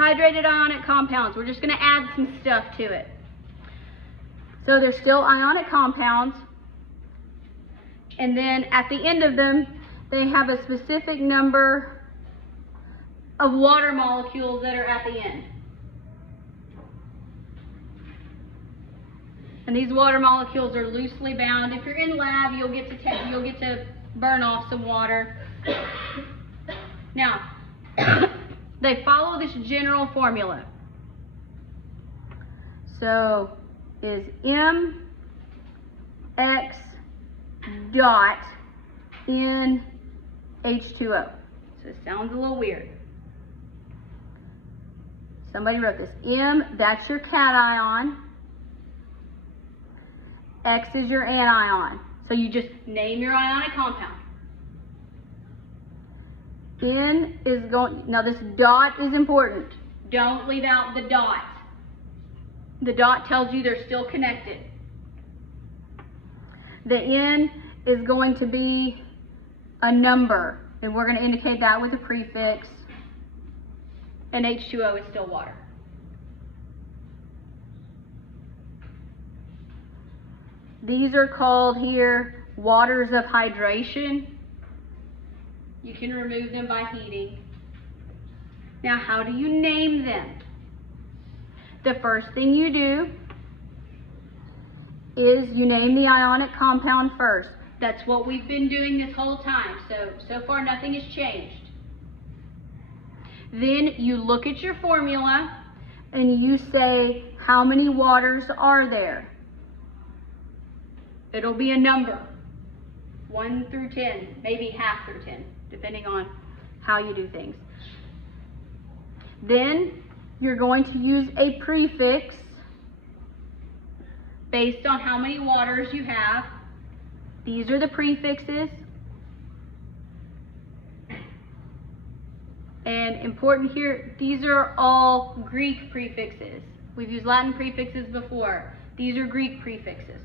Hydrated ionic compounds. We're just going to add some stuff to it. So they're still ionic compounds. And then at the end of them, they have a specific number of water molecules that are at the end. And these water molecules are loosely bound. If you're in lab, you'll get to burn off some water. Now, they follow this general formula. So is MX dot in H2O. So it sounds a little weird. Somebody wrote this. M, that's your cation. X is your anion. So you just name your ionic compound. N is going, now this dot is important. Don't leave out the dot. The dot tells you they're still connected. The N is going to be a number, and we're going to indicate that with a prefix. And H2O is still water. These are called here waters of hydration. You can remove them by heating. Now, how do you name them? The first thing you do is you name the ionic compound first. That's what we've been doing this whole time. So far nothing has changed. Then you look at your formula and you say, how many waters are there? It'll be a number, 1 through 10, maybe half through 10, depending on how you do things. Then you're going to use a prefix based on how many waters you have. These are the prefixes. And important here, these are all Greek prefixes. We've used Latin prefixes before. These are Greek prefixes.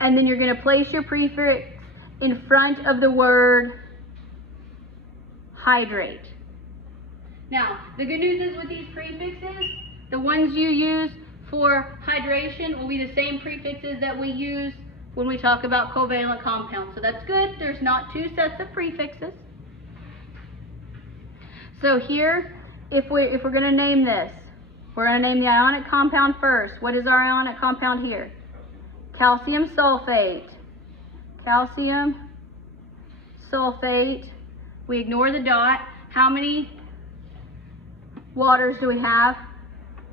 And then you're going to place your prefix in front of the word hydrate. Now, the good news is with these prefixes, the ones you use for hydration will be the same prefixes that we use when we talk about covalent compounds. So that's good. There's not two sets of prefixes. So here, if we're going to name this, we're going to name the ionic compound first. What is our ionic compound here? Calcium sulfate. Calcium sulfate. We ignore the dot. How many waters do we have?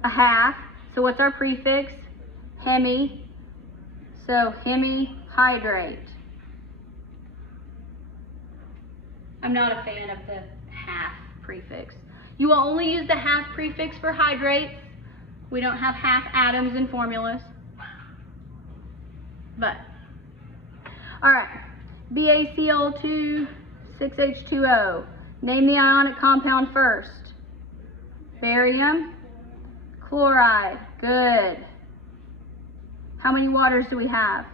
A half. So what's our prefix? Hemi. So hemihydrate. I'm not a fan of the half prefix. You will only use the half prefix for hydrates. We don't have half atoms in formulas. But, all right, BaCl2, 6H2O. Name the ionic compound first. Barium chloride. Good. How many waters do we have?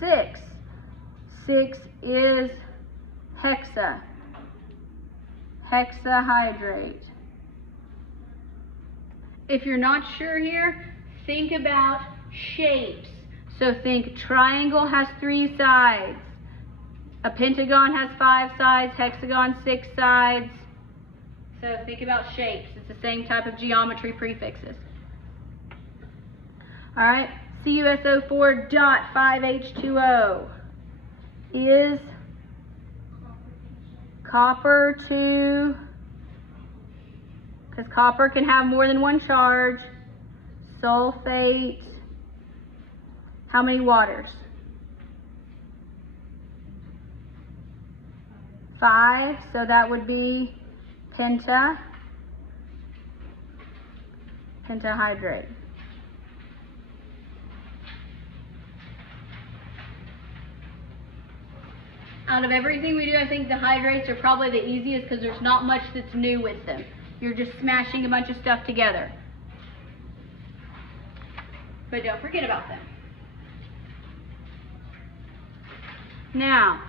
6. 6 is hexahydrate. If you're not sure here, think about shapes. So think triangle has 3 sides. A pentagon has 5 sides, hexagon 6 sides. So think about shapes. It's the same type of geometry prefixes. All right, CuSO4.5H2O is copper 2, because copper can have more than one charge. Sulfate, how many waters? 5, so that would be pentahydrate. Out of everything we do, I think the hydrates are probably the easiest because there's not much that's new with them. You're just smashing a bunch of stuff together. But don't forget about them. Now,